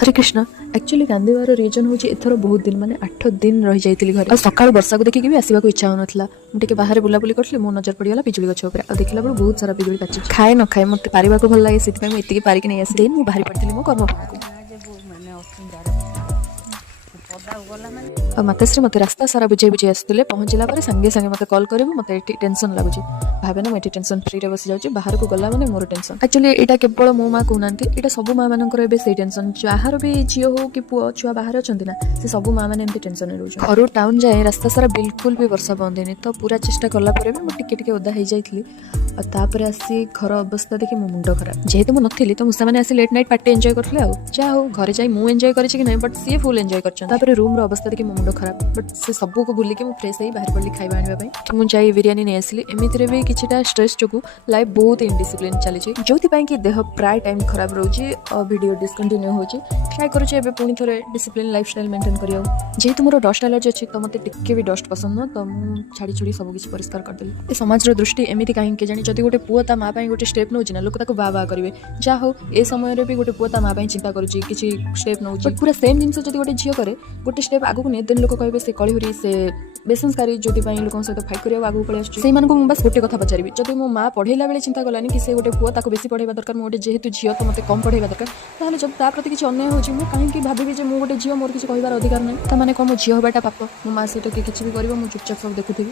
हरे Krishna actually कांदिबार region हूँ एथर बहुत दिन माने 8 दिन रही जाइली घरे सकाल वर्षा को देखिक भी आसवा इच्छा होना मुझे बाहर बुलाबुली करी मो नजर पड़गला पिजुली गछ देखला बेलू बहुत सारा पिजुली पाची खाए न खाए मत पारिबा को भल लगे से पारिक नहीं आसी देन बाहरी पड़ी मो कर्म माताश्री मत रास्ता सारा बुझे बुझे आसते पहुँचला संगे संगे मत कॉल करेंगे मत टेंशन लगुच भावे ना मुझे टेंशन फ्री रे बसी जाऊँ बाहर को गला मैंने मोर टेंशन एक्चुअली यहाँ केवल मो माँ कहना यहाँ सब माँ मानकर से टेंशन जार भी झील हो कि पुआ छुआ बाहर अच्छा ना से सब माँ मैंने टेंशन रोज घर टाउन जाए रास्ता सारा बिल्कुल भी वर्षा बंद है तो पूरा चेष्टा कलापर भी मुझे टिके ओदा हो जाइली तापर आसी घर अवस्था देखी मो मुंड खराब जेहेतु मुझे नथी तो मुसा मैंने आसी लेट नाइट पार्टी एंजॉय करते जा हो घरे जाए मुझे एंजॉय करें बट सी फुल एंजॉय कर रूम अवस्था देखी मो मुंड खराब बट से सबू को भूलिक फ्रेश हो बाहर पड़ी खाଇବା आने तो मुझे बिरियानी नहीं आसली एमती भी किसी स्ट्रेस जो लाइफ बहुत इनडिसिप्लिन चली जो कि देह प्राय टाइम खराब रोचे वीडियो डिस्कंटिन्यू हो ट्राए करुचे पुणी थे डिसिप्लिन लाइफस्टाइल मेंटेन करियो जेहेतु मोर डस्ट एलर्जी अच्छी तो मतलब टिके भी डस्ट पसंद न तो मुझे छाड़ी छुड़ी सब किसी परिष्कार करदेली ये समाज दृष्टि एमती कहीं जानी जब गोटे पुआ ता माँ गोटे स्टेप नौ ना लोक बाह बाह करेंगे जा हो ए समय भी गोटे पुआ ता माँ चिंता करुच्ची किसी स्टेप नौ पूरा सेम जिन जब गोटे झील करे गोटे स्टेप आगू नहीं देन लोक कहे से कलिहुरी से बेसंस्कारी जो लोक सहित फाइट करने आगे पड़े आस बस गोटे कथा पचारि जब मो माँ पढ़ेला बेले चिंता कलानी कि से गोटे पुआ ताको बेसी पढ़ाइबा दरकार मोटे जेहेतु झील तो मत कम पढ़ाइबा दरकार ताहले जब ता प्रति किसी अन्याय होची मु कहीं भाभी जे मो गोटे झील मोर किसी कहबार अधिकार नहीं ताने कम झील होबाटा पाप मो माँ सहित किसी भी कर चुपचाप सब देखुथी।